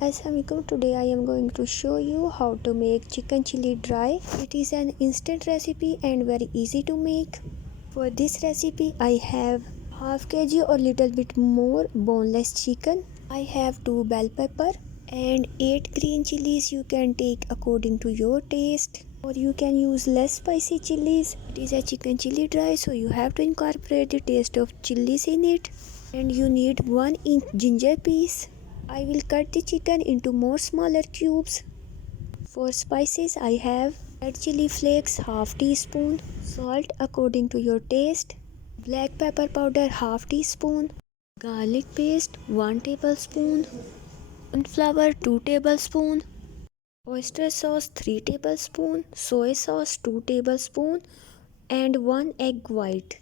Assalamualaikum. Today I am going to show you how to make chicken chili dry. It is an instant recipe and very easy to make. For this recipe I have half kg or little bit more boneless chicken. I have 2 bell pepper and 8 green chilies. You can take according to your taste, or you can use less spicy chilies. It is a chicken chili dry, so you have to incorporate the taste of chilies in it. And you need 1-inch ginger piece. I will cut the chicken into more smaller cubes. For spices I have red chili flakes half teaspoon, salt according to your taste, black pepper powder half teaspoon, garlic paste 1 tablespoon, cornflour 2 tablespoon, oyster sauce 3 tablespoon, soy sauce 2 tablespoon and 1 egg white.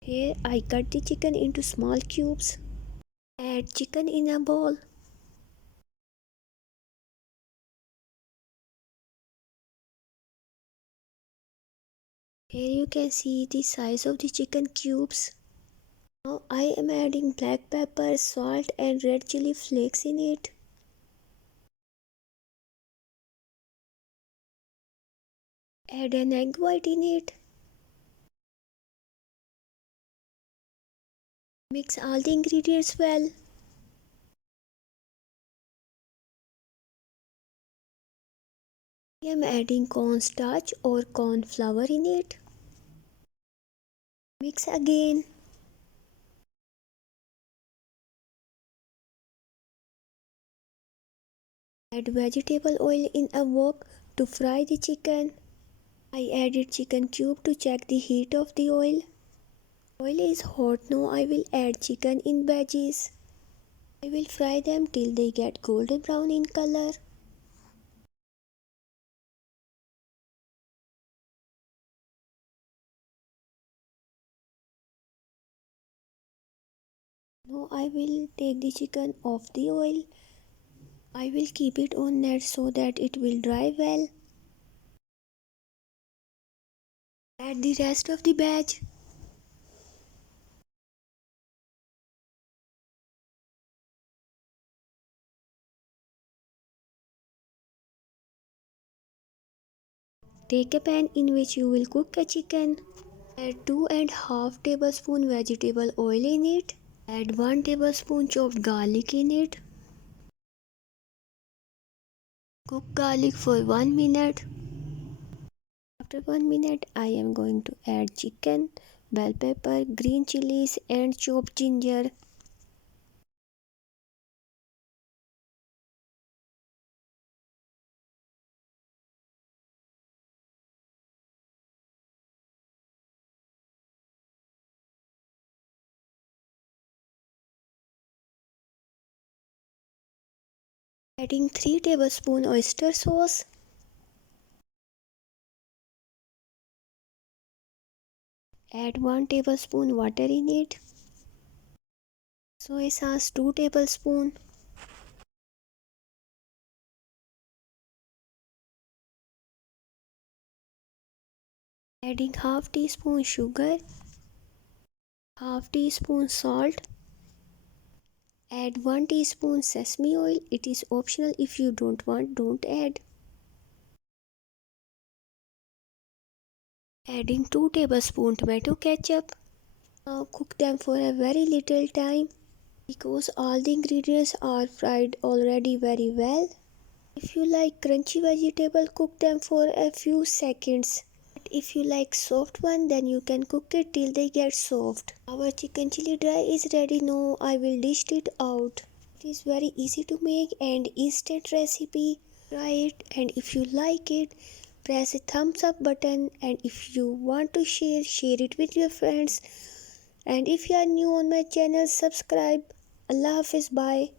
Here I cut the chicken into small cubes. Add chicken in a bowl. Here you can see the size of the chicken cubes. Now I am adding black pepper, salt and red chili flakes in it. Add an egg white in it. Mix all the ingredients well. I am adding cornstarch or corn flour in it. Mix again. Add vegetable oil in a wok to fry the chicken. I added chicken cube to check the heat of the oil. Oil is hot. Now I will add chicken in batches. I will fry them till they get golden brown in color. Now I will take the chicken off the oil. I will keep it on net so that it will dry well. Add the rest of the batch. Take a pan in which you will cook a chicken. Add 2.5 tablespoon vegetable oil in it. Add 1 tablespoon chopped garlic in it. Cook garlic for 1 minute. After 1 minute, I am going to add chicken, bell pepper, green chilies and chopped ginger. Adding 3 tablespoon oyster sauce. Add 1 tablespoon water in it. Soy sauce 2 tablespoon. Adding half teaspoon sugar, half teaspoon salt. Add 1 teaspoon sesame oil. It is optional. If you don't want, don't add. Adding 2 tablespoon tomato ketchup. Now cook them for a very little time because all the ingredients are fried already very well. If you like crunchy vegetable, cook them for a few seconds. But if you like soft one, then you can cook it till they get soft. Our chicken chili dry is ready. Now I will dish it out. It is very easy to make and instant recipe. Try it, and if you like it, press a thumbs up button, and if you want to share it with your friends. And if you are new on my channel, subscribe. Allah Hafiz, bye.